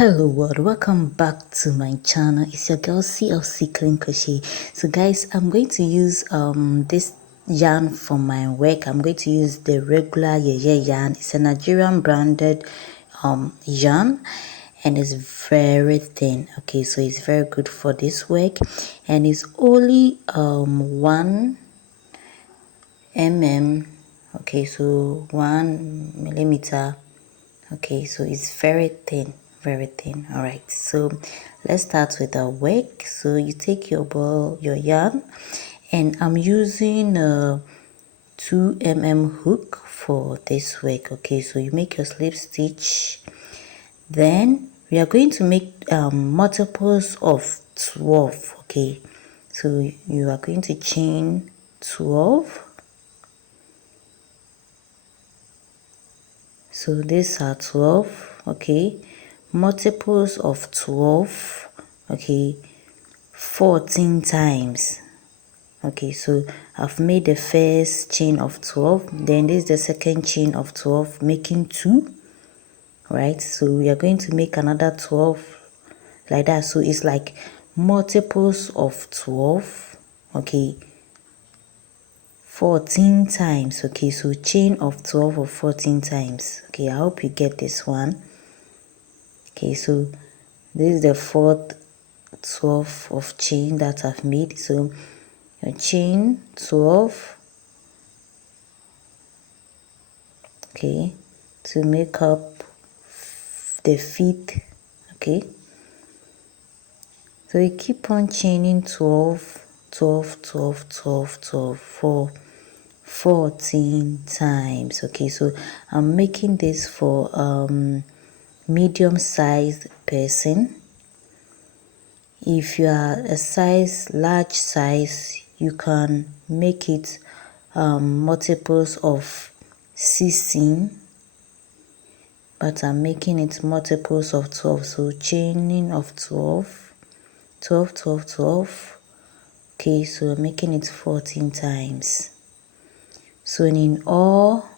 Hello world, welcome back to my channel. It's your girl CLC Clean Crochet. So guys, I'm going to use this yarn for my work. I'm going to use the regular yarn. It's a Nigerian branded yarn and it's very thin. Okay, so it's very good for this work and it's only 1 mm. Okay, so 1 millimeter. Okay, so it's very thin, very thin. All right, so let's start with our work. So you take your ball, your yarn, and I'm using a 2 mm hook for this work. Okay, so you make your slip stitch, then we are going to make multiples of 12. Okay, so you are going to chain 12. So these are 12, okay, multiples of 12, okay, 14 times. Okay, so I've made the first chain of 12, then this is the second chain of 12, making 2, right? So we are going to make another 12 like that. So it's like multiples of 12, okay, 14 times. Okay, so chain of 12 or 14 times. Okay, I hope you get this one. Okay, so this is the fourth 12 of chain that I've made. So your chain 12, okay, to make up the fifth. Okay, so you keep on chaining 12, 12, 12, 12, 12 for 14 times. Okay, so I'm making this for medium-sized person. If you are a large size, you can make it multiples of 16, but I'm making it multiples of 12. So chaining of 12, 12, 12, 12. Okay, so I'm making it 14 times. So in all,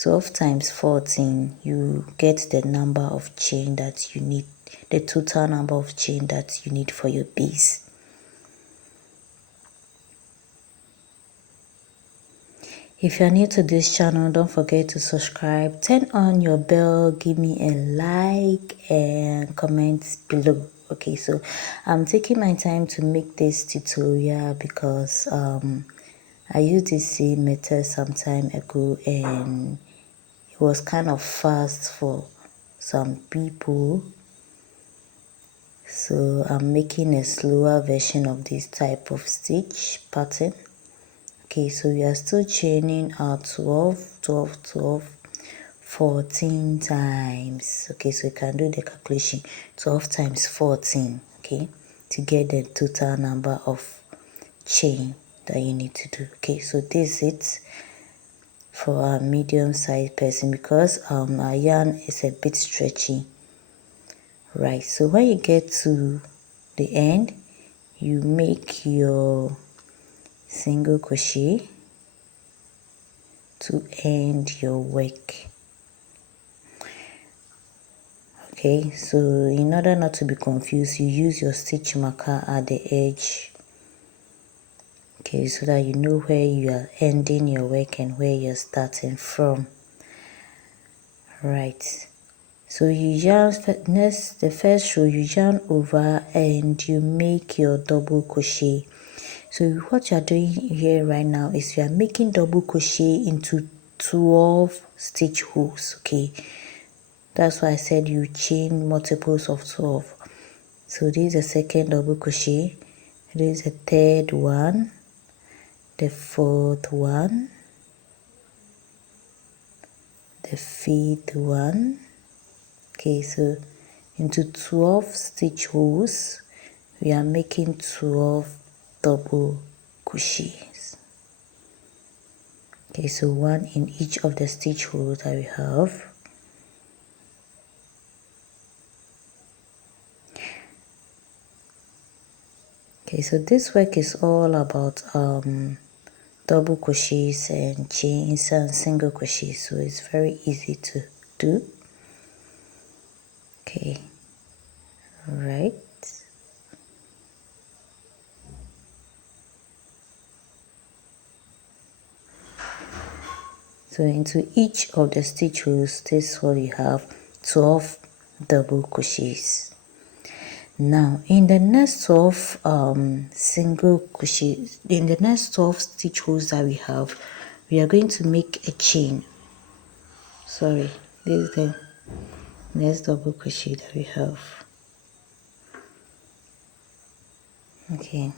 12 times 14, you get the number of chain that you need, the total number of chain that you need for your piece. If you're new to this channel, don't forget to subscribe, turn on your bell, give me a like and comment below. Okay, so I'm taking my time to make this tutorial because I used this same method some time ago and it was kind of fast for some people. So I'm making a slower version of this type of stitch pattern. Okay, so we are still chaining our 12, 12, 12, 14 times. Okay, so you can do the calculation 12 times 14, okay, to get the total number of chain that you need to do. Okay, so this is it for a medium-sized person because our yarn is a bit stretchy. Right, so when you get to the end, you make your single crochet to end your work. Okay, so in order not to be confused, you use your stitch marker at the edge. Okay, so that you know where you are ending your work and where you're starting from. Right, so you yarn next, the first row you yarn over and you make your double crochet. So what you are doing here right now is you are making double crochet into 12 stitch holes. Okay, that's why I said you chain multiples of 12. So this is the second double crochet, this is the third one, the fourth one, the fifth one. Okay, so into 12 stitch holes we are making 12 double crochets. Okay, so one in each of the stitch holes that we have. Okay, so this work is all about double crochets and chains and single crochets, so it's very easy to do. Okay, right. So into each of the stitch holes, this is what you have 12 double crochets. Now in the next 12 single crochets, in the next 12 stitch holes that we are going to make a chain. Sorry, this is the next double crochet that we have. Okay,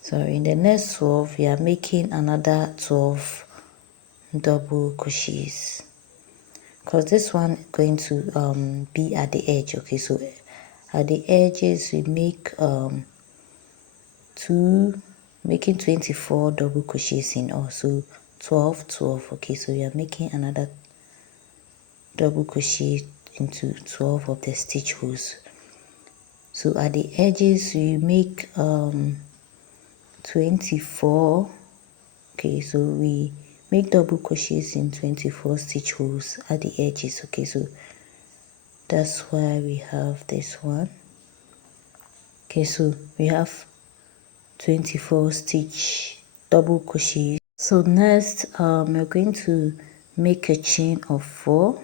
so in the next 12 we are making another 12 double crochets, because this one is going to be at the edge. Okay, so at the edges we make making 24 double crochets in all, so 12 12. Okay, so we are making another double crochet into 12 of the stitch holes. So at the edges we make 24. Okay, so we make double crochets in 24 stitch holes at the edges. Okay, so that's why we have this one. Okay, so we have 24 stitch double crochet. So next we're going to make a chain of 4.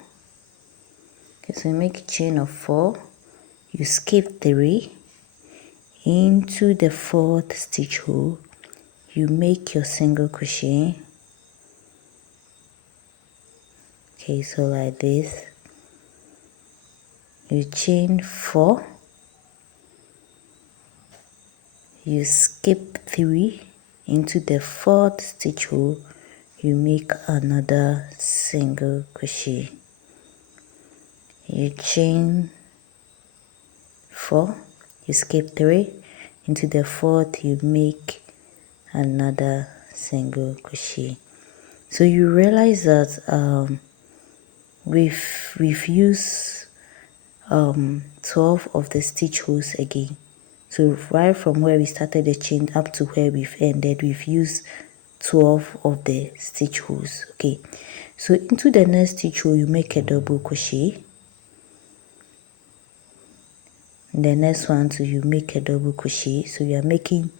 Okay, so you make a chain of 4, you skip 3 into the 4th stitch hole, you make your single crochet. Okay, so like this, you chain 4, you skip 3 into the 4th stitch hole, you make another single crochet. You chain 4, you skip 3 into the 4th, you make another single crochet. So you realize that we've used 12 of the stitch holes again. So right from where we started the chain up to where we've ended, we've used 12 of the stitch holes. Okay, so into the next stitch hole you make a double crochet. The next one too, you make a double crochet. So you are making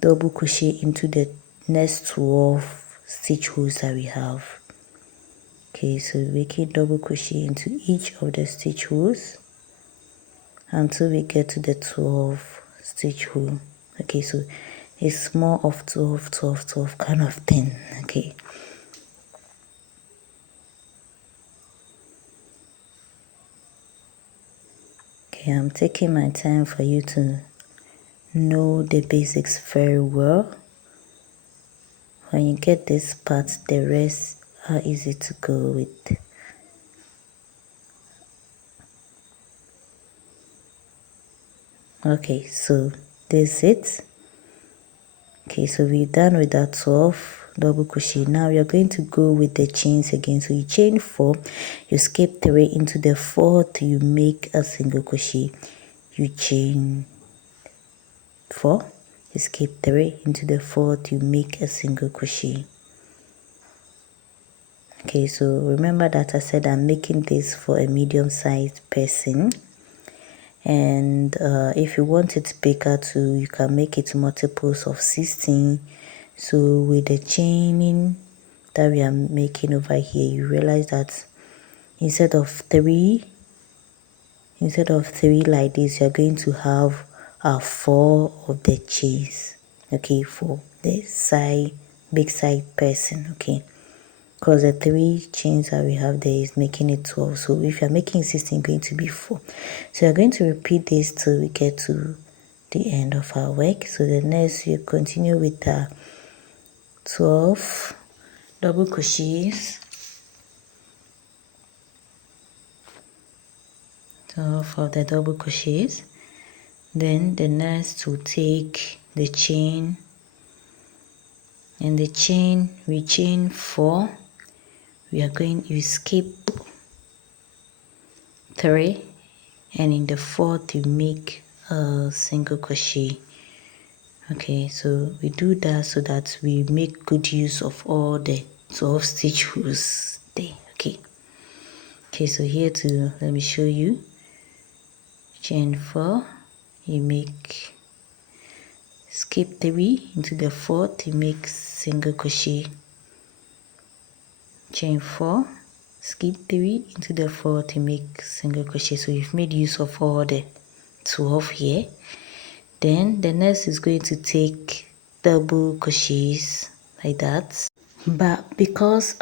double crochet into the next 12 stitch holes that we have. Okay, so making double crochet into each of the stitch holes until we get to the 12 stitch hole. Okay, so it's more of 12 12 12 kind of thing. Okay, okay, I'm taking my time for you to know the basics very well. When you get this part, the rest are easy to go with. Okay, so this is it. Okay, so we're done with that 12 double crochet. Now we are going to go with the chains again. So you chain 4, you skip 3 into the 4th, you make a single crochet. You chain 4, you skip 3 into the 4th, you make a single crochet. Okay, so remember that I said I'm making this for a medium-sized person, and if you want it bigger too, you can make it multiples of 16. So with the chaining that we are making over here, you realize that instead of three like this, you're going to have 4 of the chains. Okay, for the big side person. Okay, because the 3 chains that we have there is making it 12. So if you're making 16, going to be 4. So you're going to repeat this till we get to the end of our work. So the next you continue with 12 double crochets. 12 of the double crochets. Then the next will take the chain, and the chain, we chain 4. You skip 3, and in the 4th you make a single crochet. Okay, so we do that so that we make good use of all the 12 stitch holes there. Okay, Okay, so here too, let me show you. Chain 4, you make, skip 3 into the 4th, you make single crochet. Chain 4, skip 3 into the 4th, you make single crochet. So you've made use of all the 12 here. Then the next is going to take double crochets like that. But because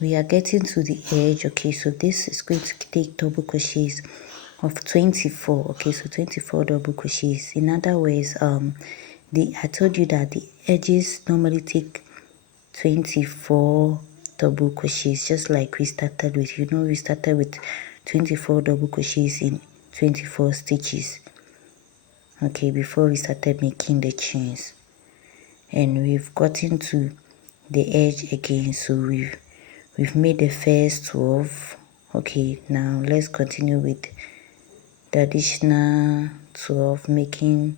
we are getting to the edge, okay, so this is going to take double crochets of 24. Okay, so 24 double crochets. In other words, I told you that the edges normally take 24 double crochets, just like we started with. You know, we started with 24 double crochets in 24 stitches, okay, before we started making the chains. And we've gotten to the edge again, so we've made the first 12. Okay, now let's continue with the additional 12, making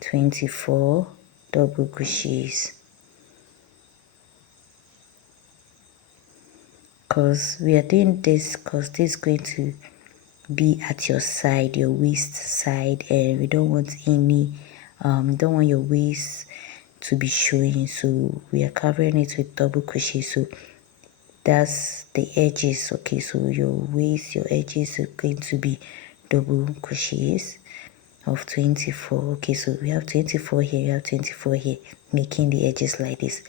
24 double crochets. Because we are doing this because this is going to be at your side, your waist side, and we don't want any don't want your waist to be showing, so we are covering it with double crochet. So that's the edges. Okay, so your waist, your edges are going to be double crochets of 24. Okay, so we have 24 here, we have 24 here, making the edges like this.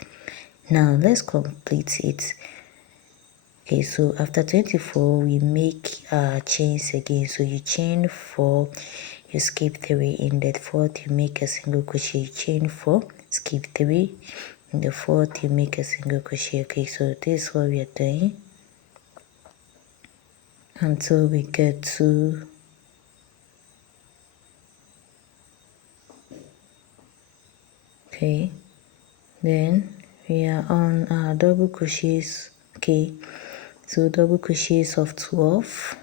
Now let's complete it. Okay, so after 24 we make chains again. So you chain 4, you skip 3, in the 4th you make a single crochet, chain 4, skip 3, in the 4th you make a single crochet. Okay, so this is what we are doing until we get to okay, then we are on our double crochets. Okay, so double crochets of 12.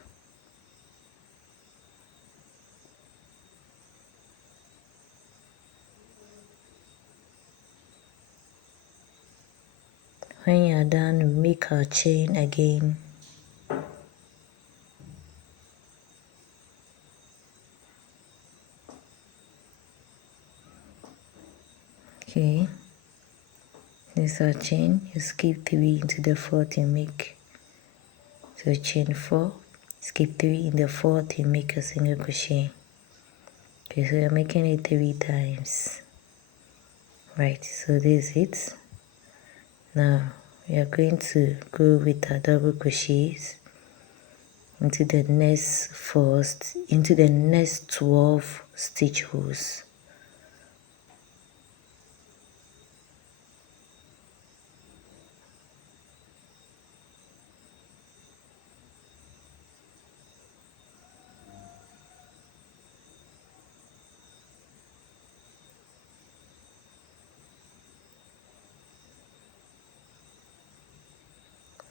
When you are done, we make our chain again. Okay, this is our chain. You skip 3 into the 4th, you make, so chain 4, skip 3 in the 4th, you make a single crochet. Okay, so you're making it 3 times. Right, so this is it. Now we are going to go with our double crochets into the next into the next 12 stitch holes.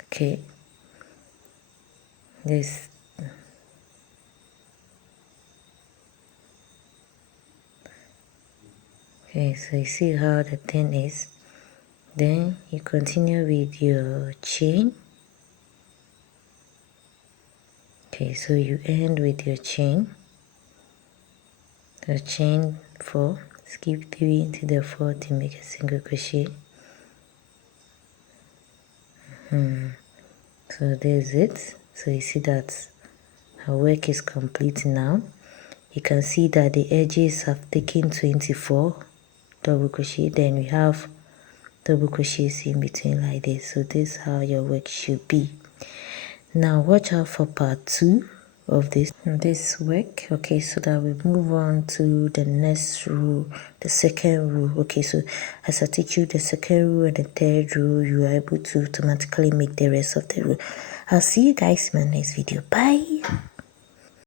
Okay, this okay, so you see how the thing is. Then you continue with your chain. Okay, so you end with your chain. The chain 4, skip 3 into the 4th, you make a single crochet. So there's it. So you see that our work is complete now. You can see that the edges have taken 24 double crochet, then we have double crochets in between like this. So this is how your work should be. Now watch out for part 2 of this work. Okay, so that we move on to the next row, the second row. Okay, so as I teach you the second row and the third row, you are able to automatically make the rest of the row. I'll see you guys in my next video. Bye.